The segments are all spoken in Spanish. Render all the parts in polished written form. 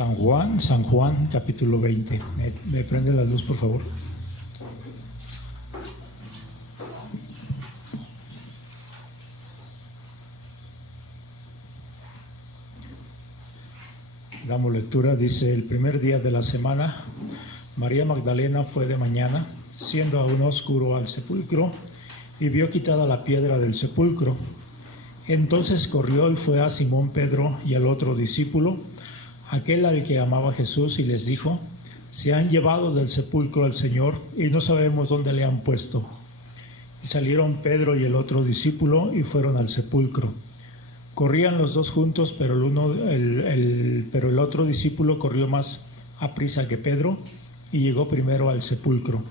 San Juan, capítulo 20. ¿Me prende la luz, por favor? Damos lectura, dice: el primer día de la semana, María Magdalena fue de mañana, siendo aún oscuro, al sepulcro, y vio quitada la piedra del sepulcro. Entonces corrió y fue a Simón Pedro y al otro discípulo, aquel al que amaba Jesús, y les dijo: se han llevado del sepulcro al Señor y no sabemos dónde le han puesto. Y salieron Pedro y el otro discípulo y fueron al sepulcro. Corrían los dos juntos, pero el otro discípulo corrió más aprisa que Pedro y llegó primero al sepulcro.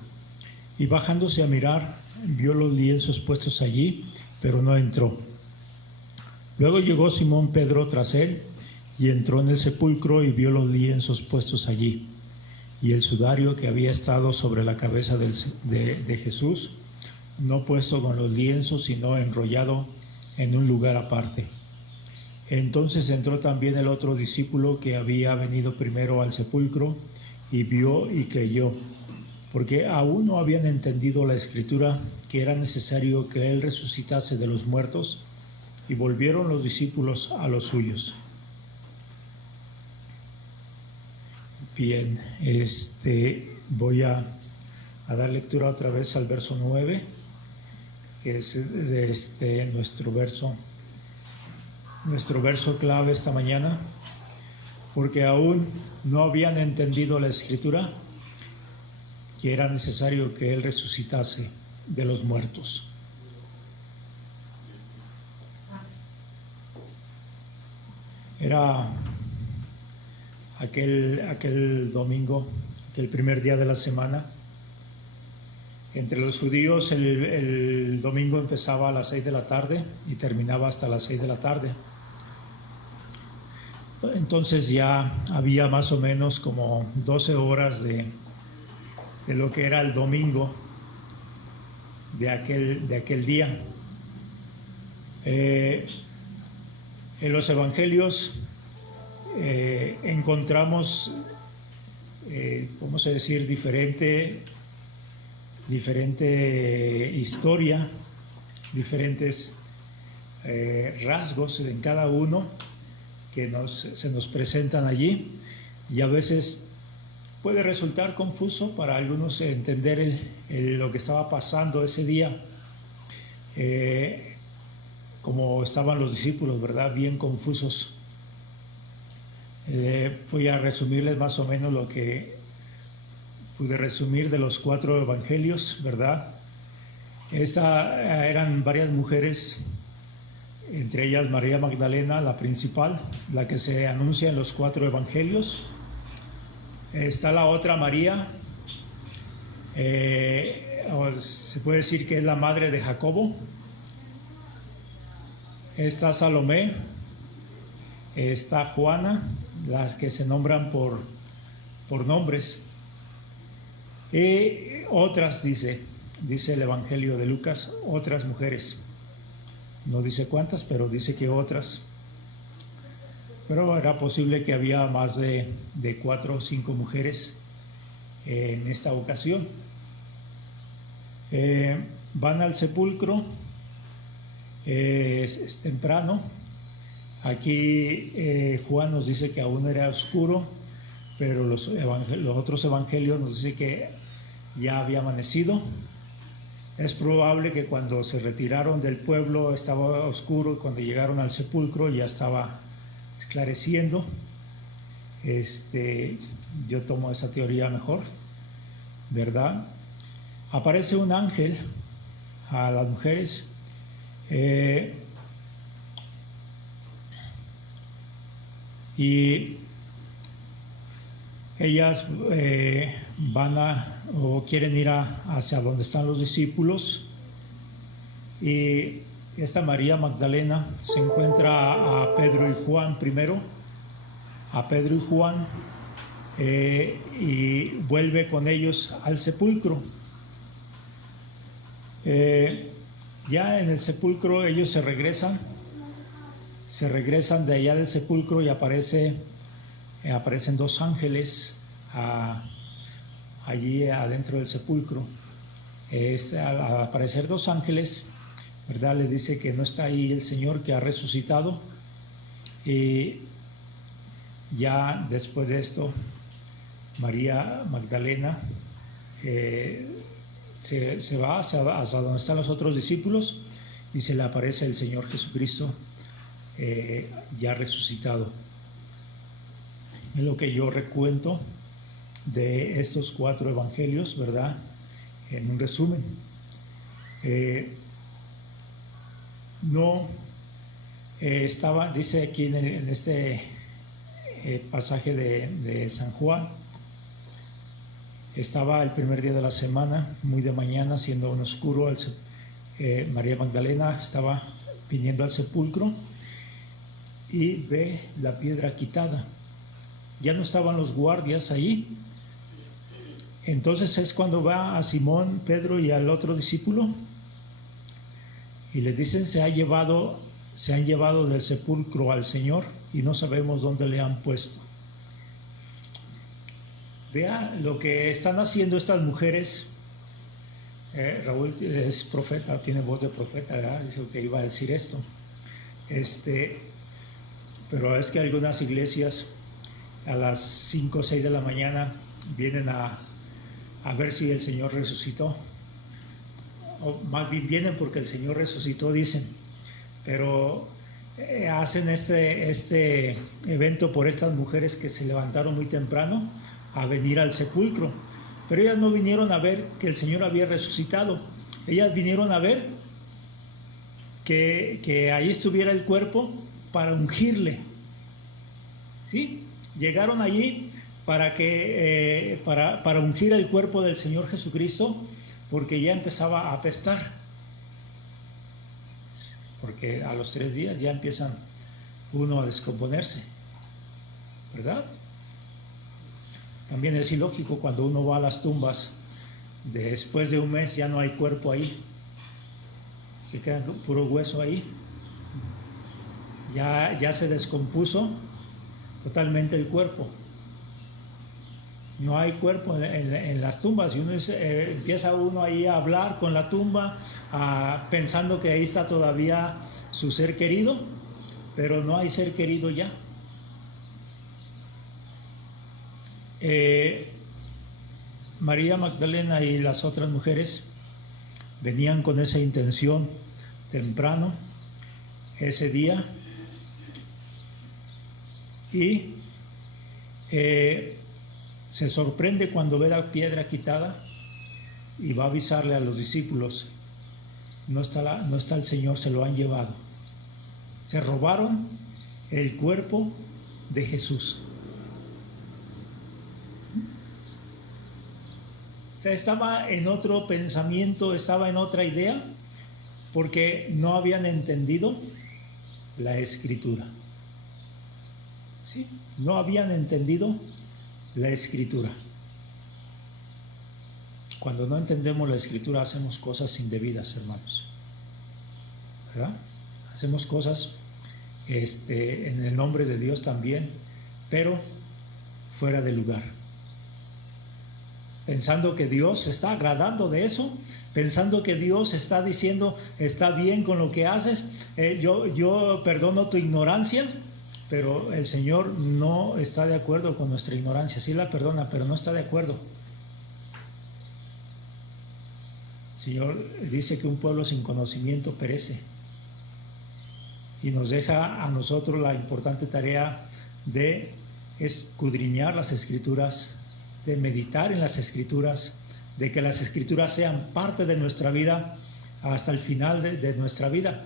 Y bajándose a mirar, vio los lienzos puestos allí, pero no entró. Luego llegó Simón Pedro tras él y entró en el sepulcro y vio los lienzos puestos allí, y el sudario que había estado sobre la cabeza de Jesús, no puesto con los lienzos, sino enrollado en un lugar aparte. Entonces entró también el otro discípulo que había venido primero al sepulcro, y vio y creyó, porque aún no habían entendido la Escritura, que era necesario que él resucitase de los muertos, y volvieron los discípulos a los suyos. Bien, voy a dar lectura otra vez al verso 9, que es nuestro verso clave esta mañana, porque aún no habían entendido la Escritura, que era necesario que él resucitase de los muertos. Era aquel domingo, aquel primer día de la semana. Entre los judíos el domingo empezaba a las 6 de la tarde y terminaba hasta las 6 de la tarde. Entonces ya había más o menos como 12 horas de lo que era el domingo de aquel día. En los evangelios encontramos, vamos a decir, diferente historia, diferentes rasgos en cada uno que se nos presentan allí, y a veces puede resultar confuso para algunos entender lo que estaba pasando ese día, como estaban los discípulos, ¿verdad? Bien confusos. Voy a resumirles más o menos lo que pude resumir de los 4 evangelios, ¿verdad? Eran varias mujeres, entre ellas María Magdalena, la principal, la que se anuncia en los 4 evangelios. Está la otra María, se puede decir que es la madre de Jacobo. Está Salomé, está Juana, las que se nombran por nombres. Y otras, dice el Evangelio de Lucas, otras mujeres. No dice cuántas, pero dice que otras. Pero era posible que había más de 4 o 5 mujeres en esta ocasión. Van al sepulcro, es temprano. Aquí Juan nos dice que aún era oscuro, pero los otros evangelios nos dicen que ya había amanecido. Es probable que cuando se retiraron del pueblo estaba oscuro, y cuando llegaron al sepulcro ya estaba esclareciendo. Yo tomo esa teoría mejor, ¿verdad? Aparece un ángel a las mujeres, y ellas quieren ir hacia donde están los discípulos, y esta María Magdalena se encuentra a Pedro y Juan primero, y vuelve con ellos al sepulcro. Ya en el sepulcro ellos se regresan de allá del sepulcro, y aparece aparecen dos ángeles allí adentro del sepulcro. Al aparecer dos ángeles, ¿verdad?, le dice que no está ahí el Señor, que ha resucitado. Y ya después de esto, María Magdalena se va hasta donde están los otros discípulos y se le aparece el Señor Jesucristo ya resucitado. Es lo que yo recuento de estos 4 evangelios, ¿verdad?, en un resumen. Estaba, dice aquí en este pasaje de San Juan, estaba el primer día de la semana, muy de mañana, siendo aún oscuro, María Magdalena estaba viniendo al sepulcro y ve la piedra quitada. Ya no estaban los guardias allí. Entonces es cuando va a Simón, Pedro y al otro discípulo y le dicen: se han llevado del sepulcro al Señor y no sabemos dónde le han puesto. Vea lo que están haciendo estas mujeres. Raúl es profeta, tiene voz de profeta, ¿verdad? Dice que iba a decir esto. Pero es que algunas iglesias a las 5 o 6 de la mañana vienen a ver si el Señor resucitó. O más bien vienen porque el Señor resucitó, dicen. Pero hacen este evento por estas mujeres que se levantaron muy temprano a venir al sepulcro. Pero ellas no vinieron a ver que el Señor había resucitado. Ellas vinieron a ver que ahí estuviera el cuerpo para ungirle. ¿Sí? Llegaron allí para ungir el cuerpo del Señor Jesucristo, porque ya empezaba a apestar. Porque a los 3 días ya empiezan uno a descomponerse, ¿verdad? También es ilógico cuando uno va a las tumbas, después de un mes ya no hay cuerpo ahí, se queda puro hueso ahí, ya se descompuso totalmente el cuerpo. No hay cuerpo en las tumbas y empieza uno ahí a hablar con la tumba, pensando que ahí está todavía su ser querido, pero no hay ser querido ya. María Magdalena y las otras mujeres venían con esa intención temprano ese día y se sorprende cuando ve la piedra quitada y va a avisarle a los discípulos: no está el Señor, se lo han llevado. Se robaron el cuerpo de Jesús. O sea, estaba en otro pensamiento, estaba en otra idea, porque no habían entendido la Escritura. ¿Sí? No habían entendido la Escritura. Cuando no entendemos la Escritura hacemos cosas indebidas, hermanos, ¿verdad? Hacemos cosas en el nombre de Dios también, pero fuera de lugar, pensando que Dios se está agradando de eso, pensando que Dios está diciendo: está bien con lo que haces, yo perdono tu ignorancia. Pero el Señor no está de acuerdo con nuestra ignorancia. Sí la perdona, pero no está de acuerdo. El Señor dice que un pueblo sin conocimiento perece, y nos deja a nosotros la importante tarea de escudriñar las Escrituras, de meditar en las Escrituras, de que las Escrituras sean parte de nuestra vida hasta el final de nuestra vida.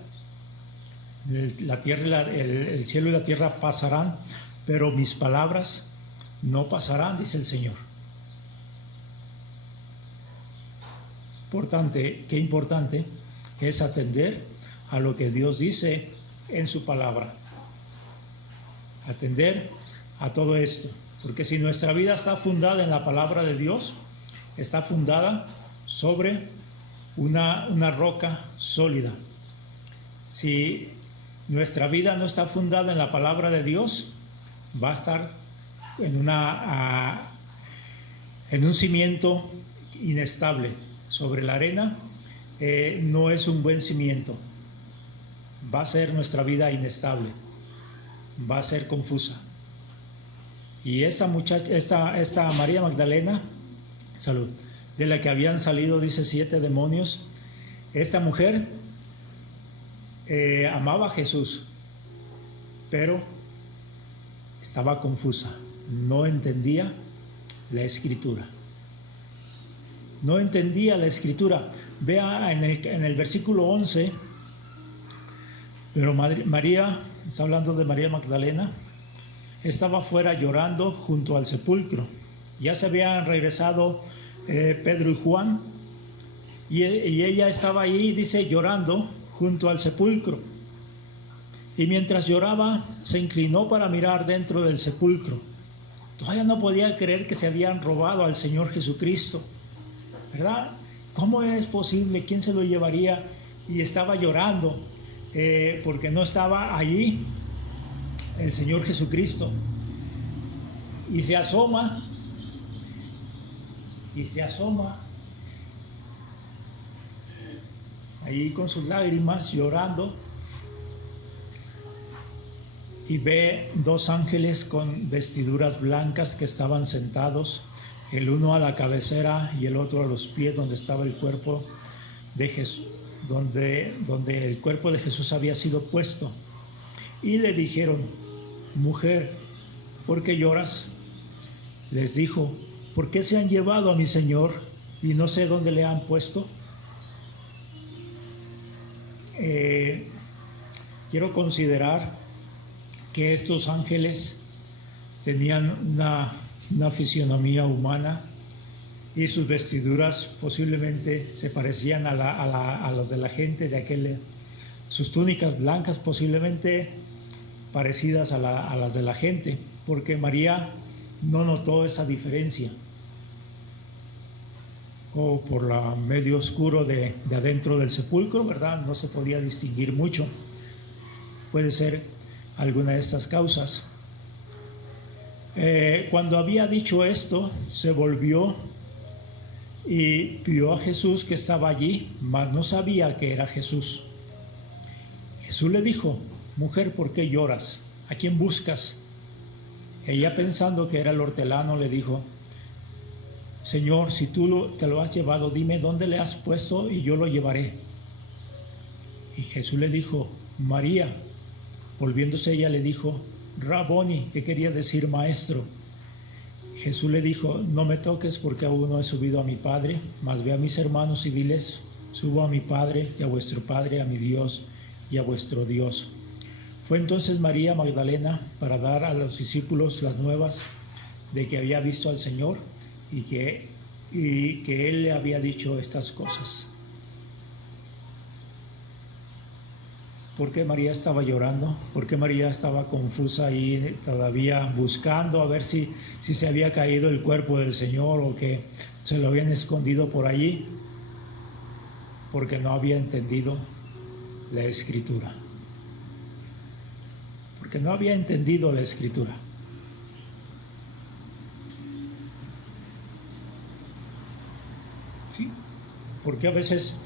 La tierra, el cielo y la tierra pasarán, pero mis palabras no pasarán, dice el Señor. Qué importante es atender a lo que Dios dice en su palabra. Atender a todo esto, porque si nuestra vida está fundada en la palabra de Dios, está fundada sobre una roca sólida. Si nuestra vida no está fundada en la palabra de Dios, va a estar en un cimiento inestable. Sobre la arena no es un buen cimiento. Va a ser nuestra vida inestable, va a ser confusa. Y esta María Magdalena, salud, de la que habían salido, dice, 7 demonios, esta mujer amaba a Jesús, pero estaba confusa, no entendía la Escritura. No entendía la Escritura. Vea en el versículo 11, pero María, está hablando de María Magdalena, estaba afuera llorando junto al sepulcro. Ya se habían regresado Pedro y Juan, y ella estaba ahí, dice, llorando junto al sepulcro. Y mientras lloraba, se inclinó para mirar dentro del sepulcro. Todavía no podía creer que se habían robado al Señor Jesucristo, ¿verdad? ¿Cómo es posible? ¿Quién se lo llevaría? Y estaba llorando porque no estaba allí el Señor Jesucristo. Y se asoma ahí con sus lágrimas, llorando, y ve 2 ángeles con vestiduras blancas que estaban sentados, el uno a la cabecera y el otro a los pies, donde estaba el cuerpo de Jesús, donde el cuerpo de Jesús había sido puesto. Y le dijeron: mujer, ¿por qué lloras? Les dijo: ¿por qué se han llevado a mi Señor y no sé dónde le han puesto? Quiero considerar que estos ángeles tenían una fisionomía humana, y sus vestiduras posiblemente se parecían a los de la gente de sus túnicas blancas posiblemente parecidas a las de la gente, porque María no notó esa diferencia, o por la medio oscuro de adentro del sepulcro, ¿verdad? No se podía distinguir mucho. Puede ser alguna de estas causas. Cuando había dicho esto, se volvió y vio a Jesús que estaba allí, mas no sabía que era Jesús. Jesús le dijo: mujer, ¿por qué lloras? ¿A quién buscas? Ella, pensando que era el hortelano, le dijo: Señor, si tú te lo has llevado, dime dónde le has puesto y yo lo llevaré. Y Jesús le dijo: María. Volviéndose ella le dijo: Raboni, que quería decir maestro. Jesús le dijo: no me toques, porque aún no he subido a mi Padre, mas ve a mis hermanos y diles: subo a mi Padre y a vuestro Padre, a mi Dios y a vuestro Dios. Fue entonces María Magdalena para dar a los discípulos las nuevas de que había visto al Señor y que Él le había dicho estas cosas. ¿Por qué María estaba llorando? ¿Por qué María estaba confusa y todavía buscando a ver si se había caído el cuerpo del Señor o que se lo habían escondido por allí? Porque no había entendido la Escritura. Porque no había entendido la Escritura. ¿Sí? Porque a veces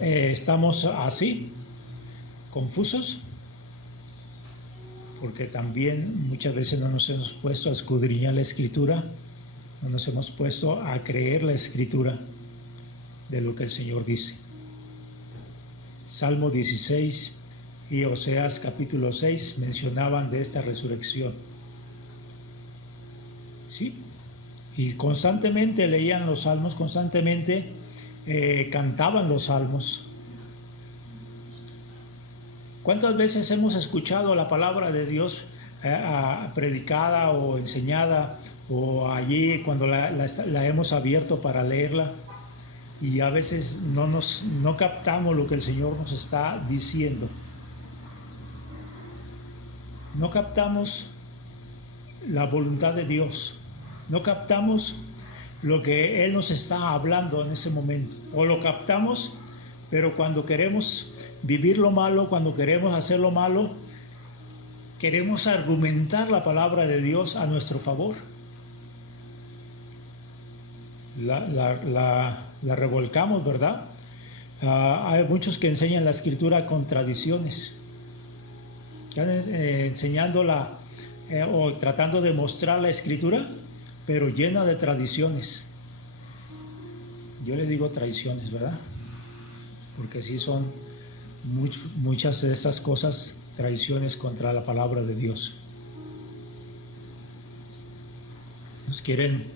estamos así, confusos, porque también muchas veces no nos hemos puesto a escudriñar la Escritura, no nos hemos puesto a creer la Escritura de lo que el Señor dice. Salmo 16 y Oseas capítulo 6 mencionaban de esta resurrección. ¿Sí? Y constantemente leían los salmos, constantemente cantaban los salmos. ¿Cuántas veces hemos escuchado la palabra de Dios predicada o enseñada, o allí cuando la hemos abierto para leerla, y a veces no captamos lo que el Señor nos está diciendo? No captamos la voluntad de Dios, no captamos lo que Él nos está hablando en ese momento, o lo captamos, pero cuando queremos vivir lo malo, cuando queremos hacer lo malo, queremos argumentar la palabra de Dios a nuestro favor. La revolcamos, ¿verdad? Hay muchos que enseñan la escritura con tradiciones. Están enseñándola o tratando de mostrar la escritura, pero llena de tradiciones. Yo le digo tradiciones, ¿verdad? Porque sí son muchas de esas cosas tradiciones contra la palabra de Dios. Nos quieren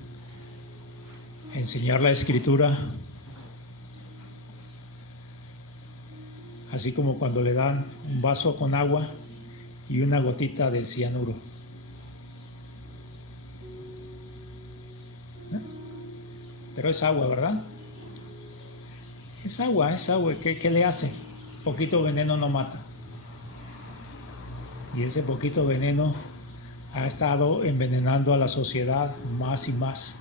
enseñar la escritura así como cuando le dan un vaso con agua y una gotita de cianuro. Pero es agua, ¿verdad? Es agua. ¿Qué le hace? Poquito veneno no mata. Y ese poquito veneno ha estado envenenando a la sociedad más y más.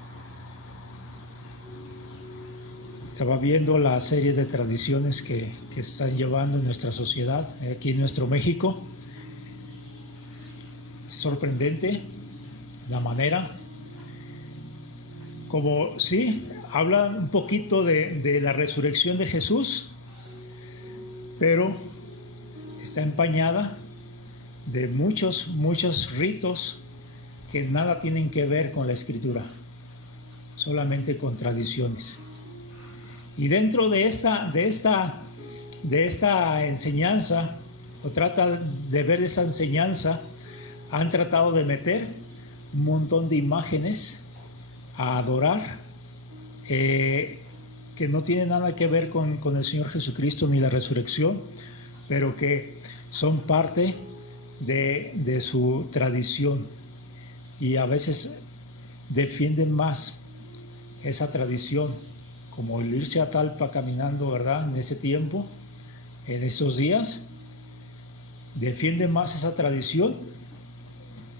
Estaba viendo la serie de tradiciones que están llevando en nuestra sociedad, aquí en nuestro México. Es sorprendente la manera, como sí, habla un poquito de la resurrección de Jesús, pero está empañada de muchos ritos que nada tienen que ver con la Escritura, solamente con tradiciones. Y dentro de esta enseñanza, o trata de ver esa enseñanza, han tratado de meter un montón de imágenes a adorar, que no tienen nada que ver con el Señor Jesucristo ni la resurrección, pero que son parte de su tradición, y a veces defienden más esa tradición, como el irse a Talpa caminando, ¿verdad? En ese tiempo, en esos días, defienden más esa tradición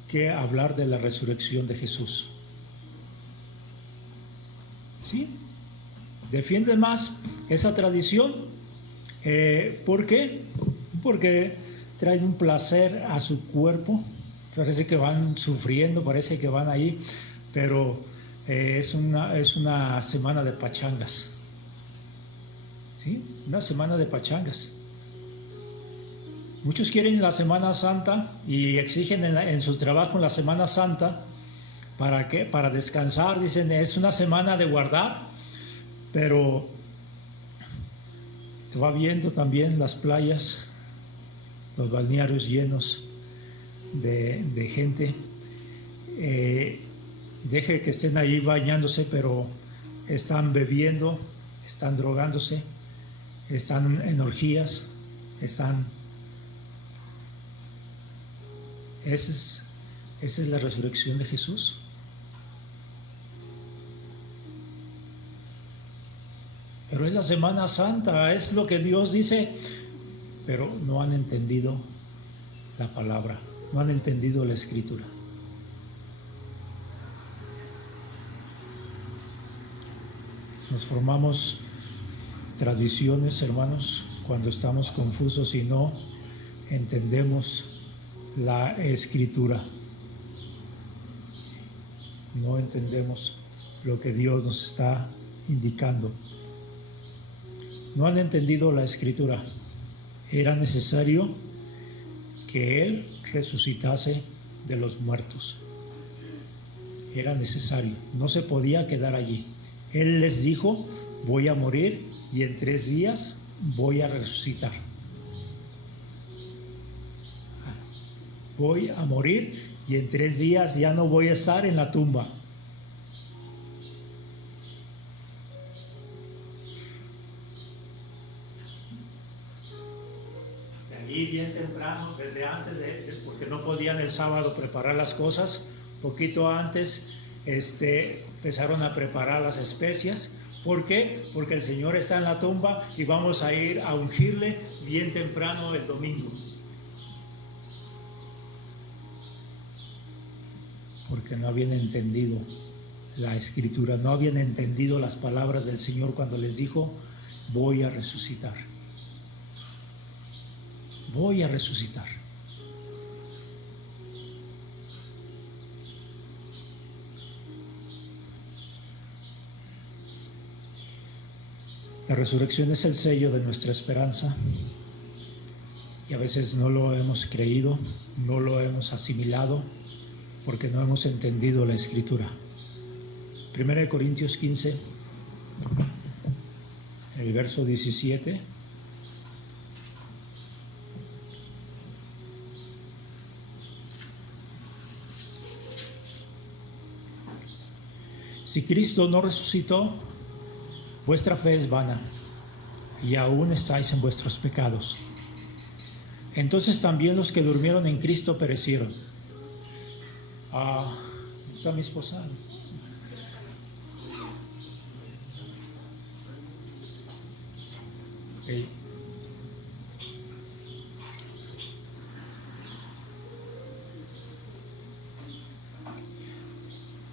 que hablar de la resurrección de Jesús. ¿Sí? Defienden más esa tradición. ¿Por qué? Porque traen un placer a su cuerpo. Parece que van sufriendo, parece que van ahí, pero es una semana de pachangas. ¿Sí? Una semana de pachangas. Muchos quieren la Semana Santa y exigen en su trabajo en la Semana Santa. ¿Para qué? Para descansar. Dicen, es una semana de guardar, pero te va viendo también las playas, los balnearios llenos de gente. Deje que estén ahí bañándose, pero están bebiendo, están drogándose, están en orgías, están... Esa es la resurrección de Jesús. Pero es la Semana Santa, es lo que Dios dice, pero no han entendido la palabra, no han entendido la Escritura. Nos formamos tradiciones, hermanos, cuando estamos confusos y no entendemos la Escritura. No entendemos lo que Dios nos está indicando. No han entendido la Escritura. Era necesario que Él resucitase de los muertos. Era necesario. No se podía quedar allí. Él les dijo, voy a morir y en 3 días voy a resucitar. Voy a morir y en 3 días ya no voy a estar en la tumba. De allí bien temprano, desde antes, porque no podían el sábado preparar las cosas, poquito antes empezaron a preparar las especias. ¿Por qué? Porque el Señor está en la tumba y vamos a ir a ungirle bien temprano el domingo. Porque no habían entendido la Escritura, no habían entendido las palabras del Señor cuando les dijo, voy a resucitar. Voy a resucitar. La resurrección es el sello de nuestra esperanza y a veces no lo hemos creído, no lo hemos asimilado porque no hemos entendido la Escritura. 1 Corintios 15, el verso 17. Si Cristo no resucitó, vuestra fe es vana y aún estáis en vuestros pecados. Entonces también los que durmieron en Cristo perecieron. Está mi esposa. Okay.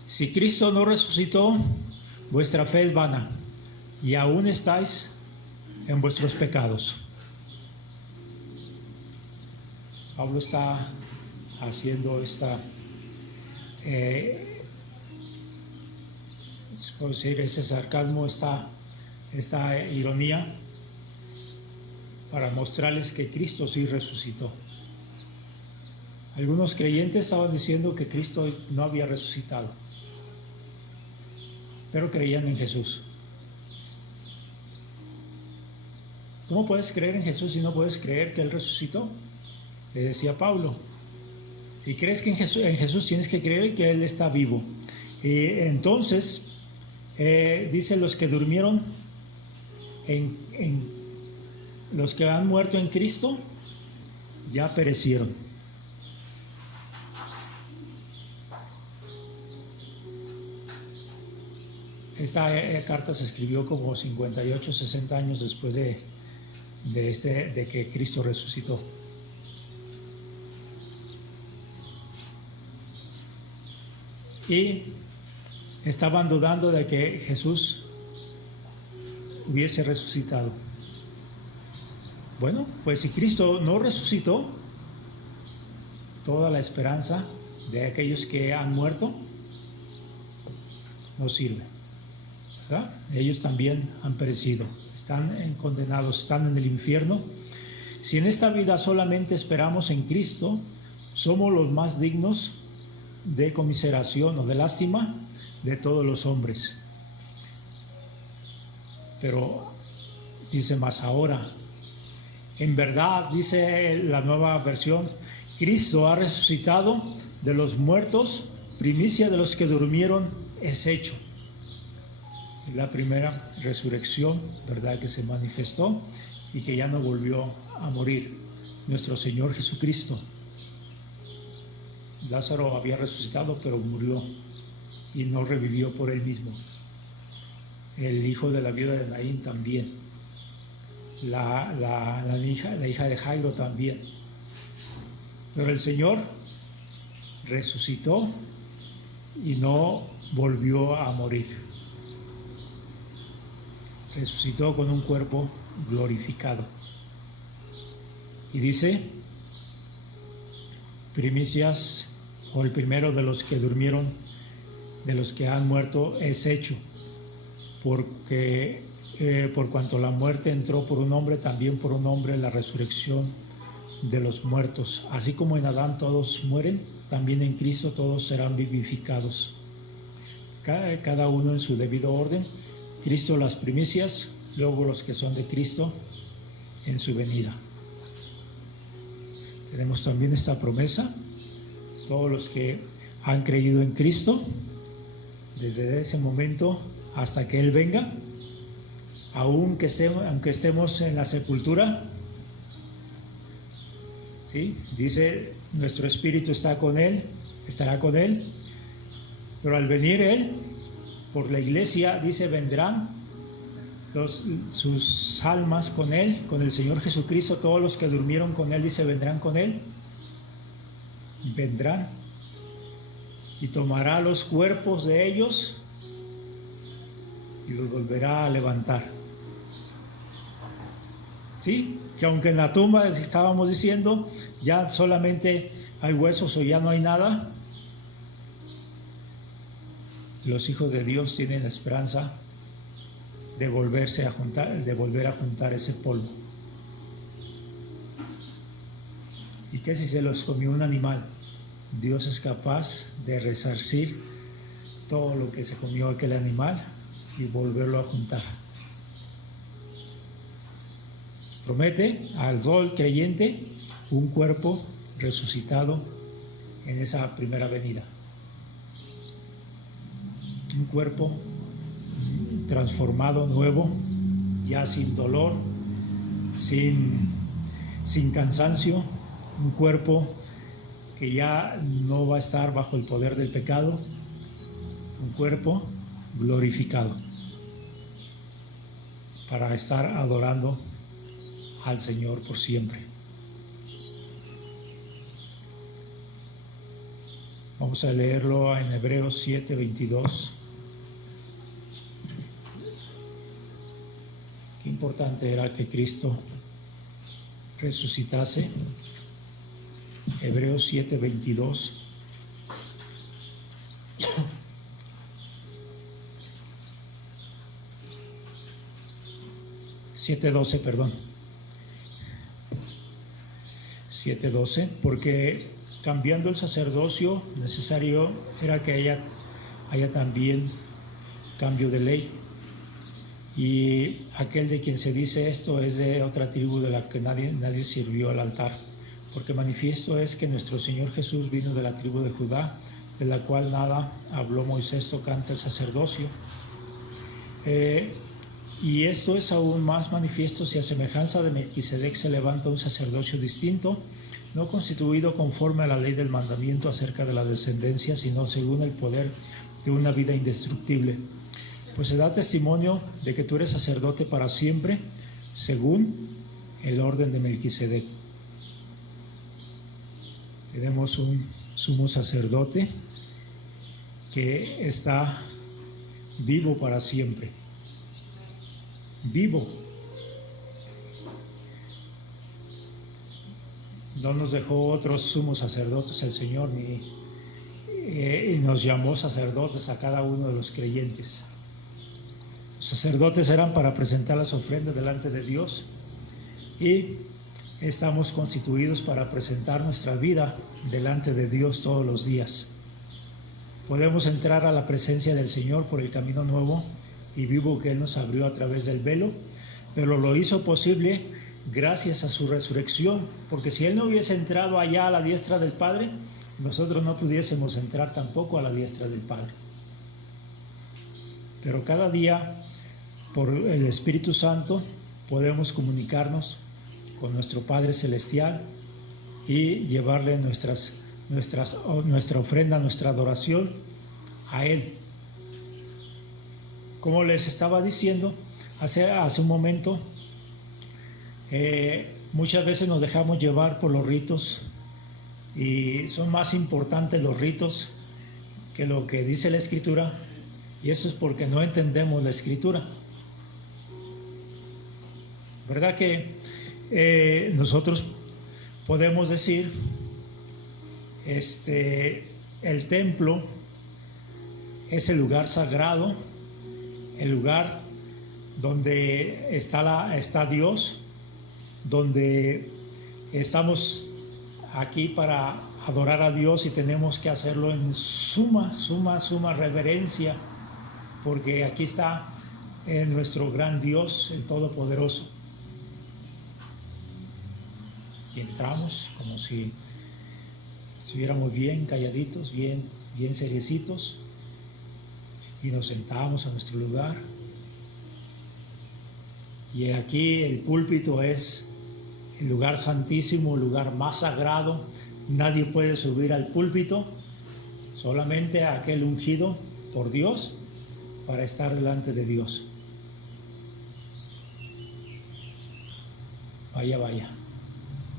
Si Cristo no resucitó, vuestra fe es vana y aún estáis en vuestros pecados. Pablo está haciendo ese sarcasmo, esta ironía para mostrarles que Cristo sí resucitó. Algunos creyentes estaban diciendo que Cristo no había resucitado, pero creían en Jesús. ¿Cómo puedes creer en Jesús si no puedes creer que Él resucitó? Le decía Pablo, si crees que en Jesús tienes que creer que Él está vivo. Y entonces, dice, los que durmieron, los que han muerto en Cristo, ya perecieron. Esta carta se escribió como 58, 60 años después de que Cristo resucitó. Y estaban dudando de que Jesús hubiese resucitado. Bueno, pues si Cristo no resucitó, toda la esperanza de aquellos que han muerto no sirve, ¿verdad? Ellos también han perecido, están condenados, están en el infierno. Si en esta vida solamente esperamos en Cristo, somos los más dignos de conmiseración o de lástima de todos los hombres. Pero dice más ahora, en verdad, dice la nueva versión, Cristo ha resucitado de los muertos, primicia de los que durmieron es hecho. La primera resurrección, ¿verdad?, que se manifestó y que ya no volvió a morir, nuestro Señor Jesucristo. Lázaro había resucitado, pero murió y no revivió por él mismo. El hijo de la viuda de Naín también. La hija de Jairo también. Pero el Señor resucitó y no volvió a morir. Resucitó con un cuerpo glorificado. Y dice, primicias, o el primero de los que durmieron, de los que han muerto, es hecho, porque por cuanto la muerte entró por un hombre, también por un hombre la resurrección de los muertos. Así como en Adán todos mueren, también en Cristo todos serán vivificados, cada uno en su debido orden. Cristo las primicias, luego los que son de Cristo en su venida. Tenemos también esta promesa, todos los que han creído en Cristo, desde ese momento hasta que Él venga, aunque estemos en la sepultura, ¿sí? Dice, nuestro espíritu está con Él, estará con Él, pero al venir Él, por la iglesia, dice, vendrán sus almas con Él, con el Señor Jesucristo, todos los que durmieron con Él, dice, vendrán con Él, vendrán, y tomará los cuerpos de ellos y los volverá a levantar. ¿Sí? Que aunque en la tumba estábamos diciendo, ya solamente hay huesos o ya no hay nada, los hijos de Dios tienen la esperanza de volver a juntar ese polvo. ¿Y qué si se los comió un animal? Dios es capaz de resarcir todo lo que se comió aquel animal y volverlo a juntar. Promete al todo creyente un cuerpo resucitado en esa primera venida. Un cuerpo transformado, nuevo, ya sin dolor, sin cansancio, un cuerpo que ya no va a estar bajo el poder del pecado, un cuerpo glorificado para estar adorando al Señor por siempre. Vamos a leerlo en Hebreos 7:22. Qué importante era que Cristo resucitase. Hebreos 7:22. 7:12, perdón. 7:12, porque cambiando el sacerdocio, necesario era que haya también cambio de ley. Y aquel de quien se dice esto es de otra tribu de la que nadie sirvió al altar. Porque manifiesto es que nuestro Señor Jesús vino de la tribu de Judá, de la cual nada habló Moisés tocante el sacerdocio. Y esto es aún más manifiesto si a semejanza de Melquisedec se levanta un sacerdocio distinto, no constituido conforme a la ley del mandamiento acerca de la descendencia, sino según el poder de una vida indestructible. Pues se da testimonio de que tú eres sacerdote para siempre, según el orden de Melquisedec. Tenemos un sumo sacerdote que está vivo para siempre. Vivo. No nos dejó otros sumos sacerdotes el Señor, y nos llamó sacerdotes a cada uno de los creyentes. Los sacerdotes eran para presentar las ofrendas delante de Dios, y estamos constituidos para presentar nuestra vida delante de Dios todos los días. Podemos entrar a la presencia del Señor por el camino nuevo y vivo que Él nos abrió a través del velo, pero lo hizo posible gracias a su resurrección, porque si Él no hubiese entrado allá a la diestra del Padre, nosotros no pudiésemos entrar tampoco a la diestra del Padre. Pero cada día, por el Espíritu Santo, podemos comunicarnos con nuestro Padre Celestial y llevarle nuestra ofrenda, nuestra adoración a Él. Como les estaba diciendo hace un momento, muchas veces nos dejamos llevar por los ritos, y son más importantes los ritos que lo que dice la Escritura, y eso es porque no entendemos la Escritura. ¿Verdad que nosotros podemos decir, el templo es el lugar sagrado, el lugar donde está Dios, donde estamos aquí para adorar a Dios, y tenemos que hacerlo en suma reverencia, porque aquí está nuestro gran Dios, el Todopoderoso. Y entramos como si estuviéramos bien calladitos, bien seriecitos, y nos sentamos a nuestro lugar. Y aquí el púlpito es el lugar santísimo, el lugar más sagrado. Nadie puede subir al púlpito, solamente aquel ungido por Dios para estar delante de Dios. Vaya.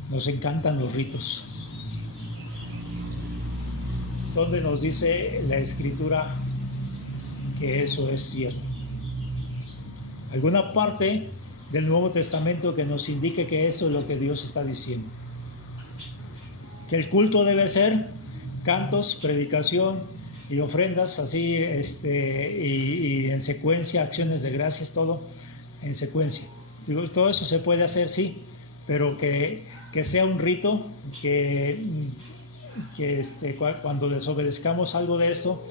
Nos encantan los ritos. ¿Dónde nos dice la Escritura que eso es cierto? ¿Alguna parte del Nuevo Testamento que nos indique que esto es lo que Dios está diciendo? Que el culto debe ser cantos, predicación, y ofrendas así, y en secuencia, acciones de gracias, todo en secuencia. Digo, todo eso se puede hacer, sí, pero que sea un rito, que cuando desobedezcamos algo de esto,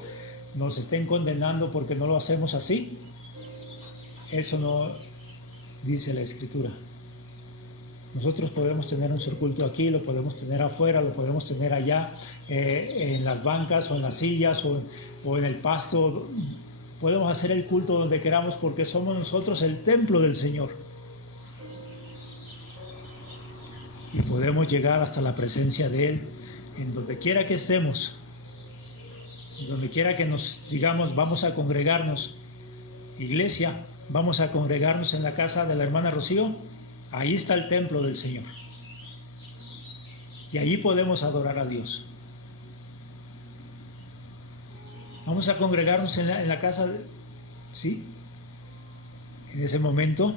nos estén condenando porque no lo hacemos así. Eso no dice la Escritura. Nosotros podemos tener un culto aquí, lo podemos tener afuera, lo podemos tener allá, en las bancas o en las sillas o en el pasto. Podemos hacer el culto donde queramos porque somos nosotros el templo del Señor. Y podemos llegar hasta la presencia de Él en donde quiera que estemos, en donde quiera que nos digamos vamos a congregarnos. Iglesia, vamos a congregarnos en la casa de la hermana Rocío. Ahí está el templo del Señor. Y allí podemos adorar a Dios. Vamos a congregarnos en la casa, ¿sí? En ese momento,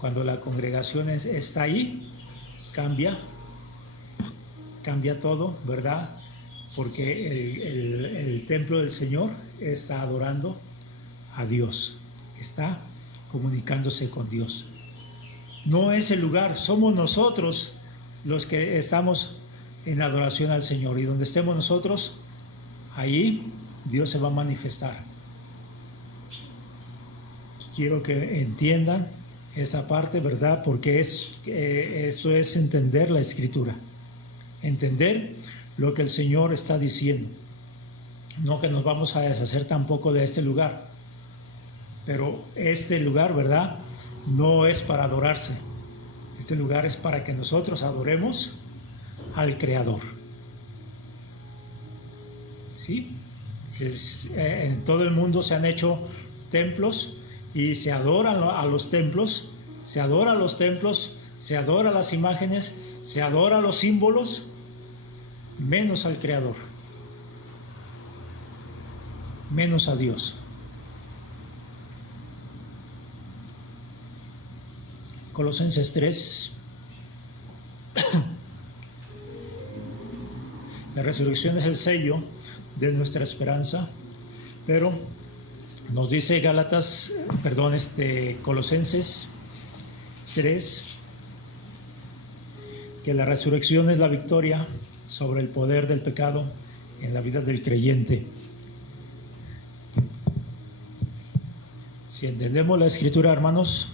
cuando la congregación está ahí, cambia todo, ¿verdad? Porque el templo del Señor está adorando a Dios, está comunicándose con Dios. No es el lugar, somos nosotros los que estamos en adoración al Señor. Y donde estemos nosotros, ahí Dios se va a manifestar. Quiero que entiendan esa parte, ¿verdad? Porque eso es entender la Escritura. Entender lo que el Señor está diciendo. No que nos vamos a deshacer tampoco de este lugar. Pero este lugar, ¿verdad?, no es para adorarse. Este lugar es para que nosotros adoremos al Creador. ¿Sí? En todo el mundo se han hecho templos y se adoran a los templos, se adora a los templos, se adora a las imágenes, se adora a los símbolos, menos al Creador, menos a Dios. Colosenses 3. La resurrección es el sello de nuestra esperanza, pero nos dice Colosenses 3, que la resurrección es la victoria sobre el poder del pecado en la vida del creyente. Si entendemos la Escritura, hermanos,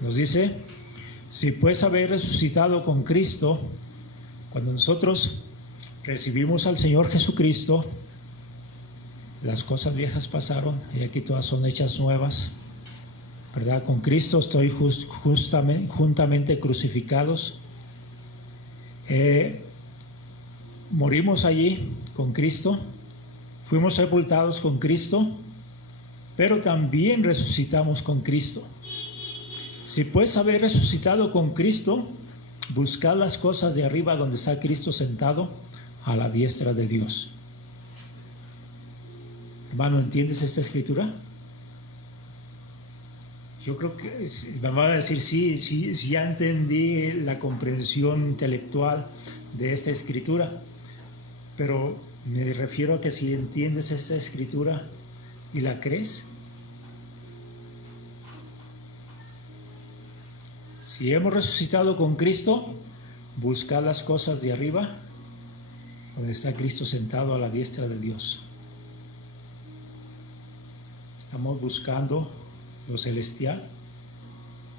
nos dice: si pues habéis resucitado con Cristo, cuando nosotros recibimos al Señor Jesucristo, las cosas viejas pasaron y aquí todas son hechas nuevas, ¿verdad? Con Cristo estoy juntamente crucificados. Morimos allí con Cristo, fuimos sepultados con Cristo, pero también resucitamos con Cristo. Si pues habéis resucitado con Cristo, buscad las cosas de arriba donde está Cristo sentado a la diestra de Dios. Hermano, ¿entiendes esta Escritura? Yo creo que me va a decir, sí, ya entendí la comprensión intelectual de esta Escritura, pero me refiero a que si entiendes esta Escritura y la crees, si hemos resucitado con Cristo, buscad las cosas de arriba, donde está Cristo sentado a la diestra de Dios. Estamos buscando lo celestial,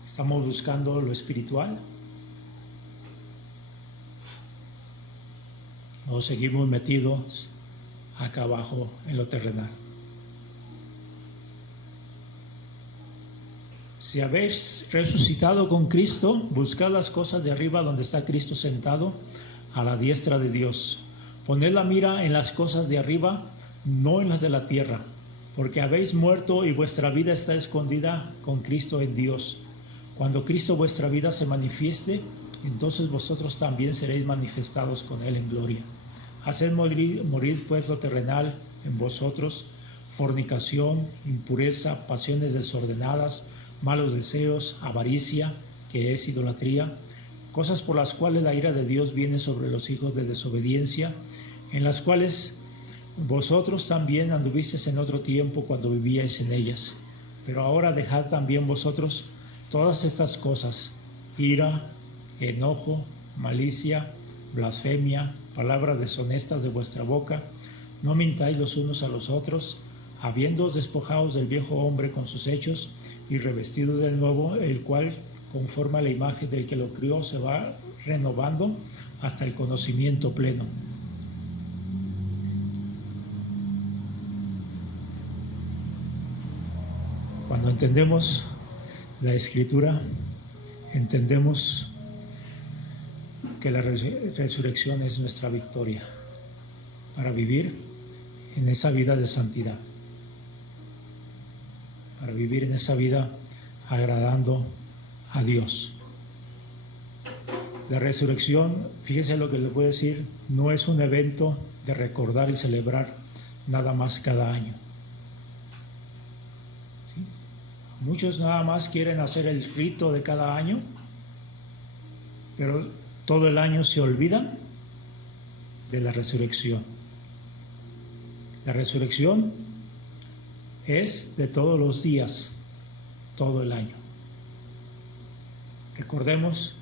estamos buscando lo espiritual, o seguimos metidos acá abajo en lo terrenal. Si habéis resucitado con Cristo, buscad las cosas de arriba donde está Cristo sentado a la diestra de Dios. Poned la mira en las cosas de arriba, no en las de la tierra, porque habéis muerto y vuestra vida está escondida con Cristo en Dios. Cuando Cristo vuestra vida se manifieste, entonces vosotros también seréis manifestados con Él en gloria. Haced morir pues lo terrenal en vosotros: fornicación, impureza, pasiones desordenadas, malos deseos, avaricia, que es idolatría, cosas por las cuales la ira de Dios viene sobre los hijos de desobediencia, en las cuales Vosotros también anduvisteis en otro tiempo cuando vivíais en ellas, pero ahora dejad también vosotros todas estas cosas: ira, enojo, malicia, blasfemia, palabras deshonestas de vuestra boca. No mintáis los unos a los otros, habiéndoos despojados del viejo hombre con sus hechos y revestidos del nuevo, el cual, conforme a la imagen del que lo crió, se va renovando hasta el conocimiento pleno. Cuando entendemos la Escritura, entendemos que la resurrección es nuestra victoria para vivir en esa vida de santidad, para vivir en esa vida agradando a Dios. La resurrección, fíjense lo que les voy a decir, no es un evento de recordar y celebrar nada más cada año. ¿Sí? Muchos nada más quieren hacer el rito de cada año, pero todo el año se olvidan de la resurrección. La resurrección es de todos los días, todo el año. Recordemos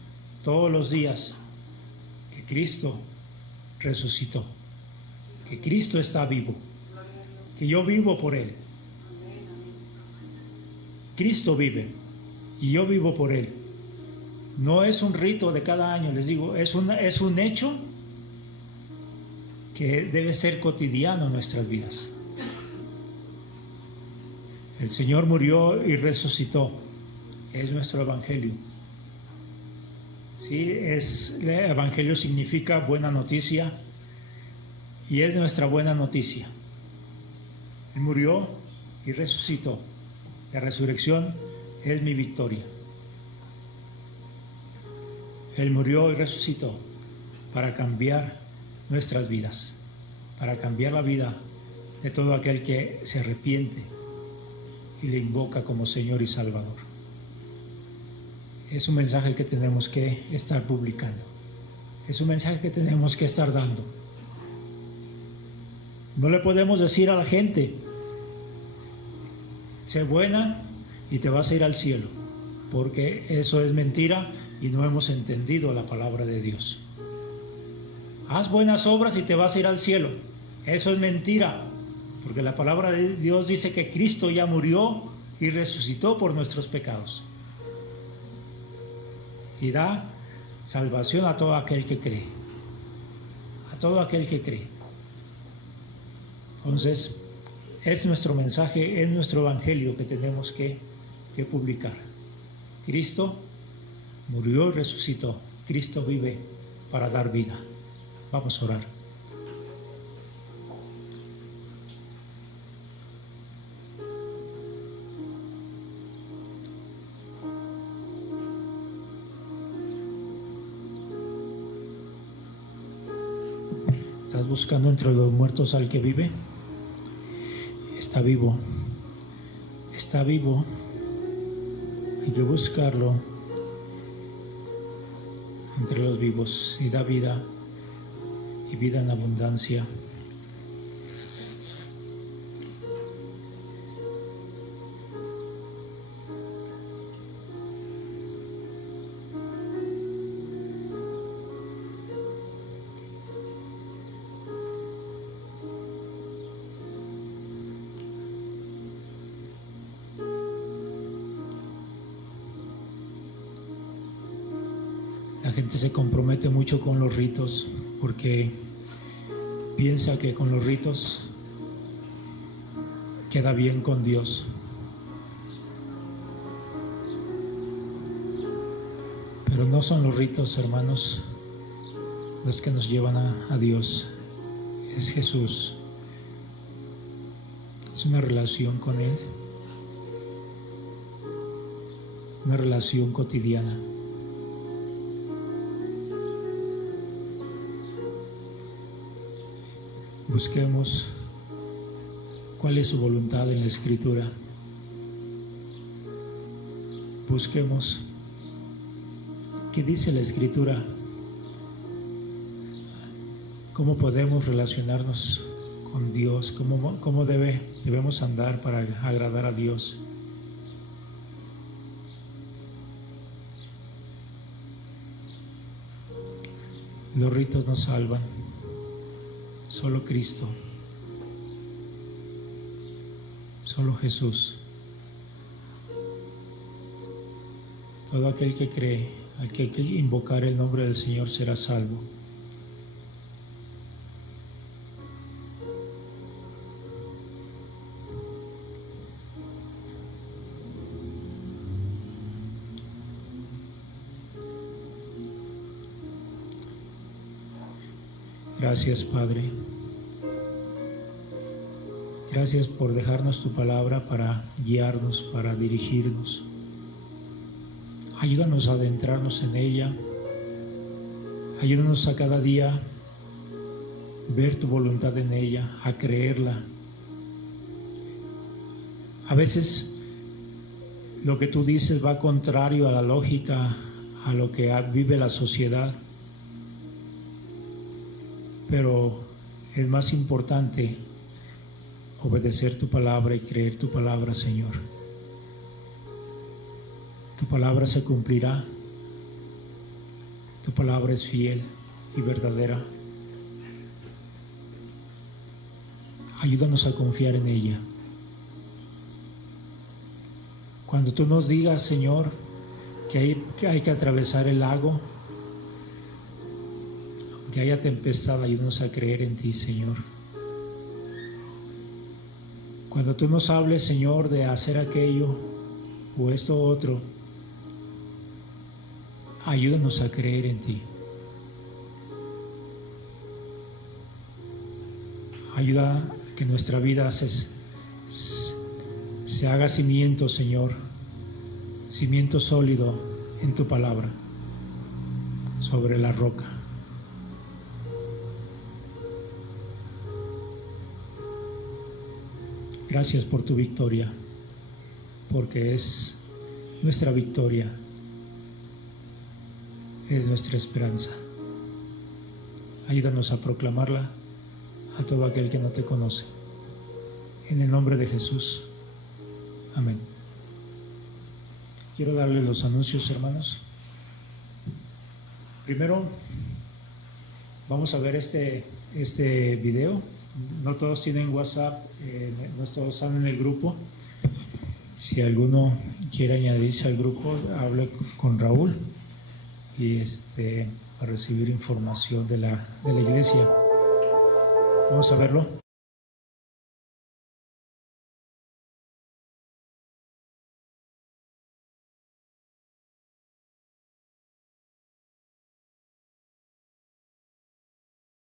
todos los días que Cristo resucitó, que Cristo está vivo, que yo vivo por Él. Cristo vive y yo vivo por Él. No es un rito de cada año, les digo, es un hecho que debe ser cotidiano en nuestras vidas. El Señor murió y resucitó, es nuestro evangelio. Sí, el evangelio significa buena noticia y es nuestra buena noticia. Él murió y resucitó. La resurrección es mi victoria. Él murió y resucitó para cambiar nuestras vidas, para cambiar la vida de todo aquel que se arrepiente y le invoca como Señor y Salvador. Es un mensaje que tenemos que estar publicando. Es un mensaje que tenemos que estar dando. No le podemos decir a la gente: sé buena y te vas a ir al cielo, porque eso es mentira y no hemos entendido la palabra de Dios. Haz buenas obras y te vas a ir al cielo. Eso es mentira, porque la palabra de Dios dice que Cristo ya murió y resucitó por nuestros pecados. Y da salvación a todo aquel que cree. A todo aquel que cree. Entonces, es nuestro mensaje, es nuestro evangelio que tenemos que publicar. Cristo murió y resucitó. Cristo vive para dar vida. Vamos a orar. ¿Estás buscando entre los muertos al que vive? Está vivo. Está vivo. Hay que buscarlo entre los vivos y da vida, y vida en abundancia. La gente se compromete mucho con los ritos porque piensa que con los ritos queda bien con Dios. Pero no son los ritos, hermanos, los que nos llevan a Dios. Es Jesús. Es una relación con Él. Una relación cotidiana. Busquemos cuál es su voluntad en la Escritura. Busquemos qué dice la Escritura, cómo podemos relacionarnos con Dios, cómo debemos andar para agradar a Dios. Los ritos no salvan, solo Cristo, solo Jesús. Todo aquel que cree, aquel que invocar el nombre del Señor será salvo. Gracias, Padre. Gracias por dejarnos tu palabra para guiarnos, para dirigirnos. Ayúdanos a adentrarnos en ella. Ayúdanos a cada día ver tu voluntad en ella, a creerla. A veces lo que tú dices va contrario a la lógica, a lo que vive la sociedad. Pero es más importante obedecer tu palabra y creer tu palabra, Señor. Tu palabra se cumplirá. Tu palabra es fiel y verdadera. Ayúdanos a confiar en ella. Cuando tú nos digas, Señor, que hay que atravesar el lago, que haya tempestad, ayúdanos a creer en ti, Señor. Cuando tú nos hables, Señor, de hacer aquello o esto u otro, ayúdanos a creer en ti. Ayuda a que nuestra vida se haga cimiento, Señor, cimiento sólido en tu palabra, sobre la roca. Gracias por tu victoria, porque es nuestra victoria, es nuestra esperanza. Ayúdanos a proclamarla a todo aquel que no te conoce. En el nombre de Jesús. Amén. Quiero darles los anuncios, hermanos. Primero, vamos a ver este video. No todos tienen WhatsApp, no todos están en el grupo. Si alguno quiere añadirse al grupo, hable con Raúl y para recibir información de la iglesia. Vamos a verlo.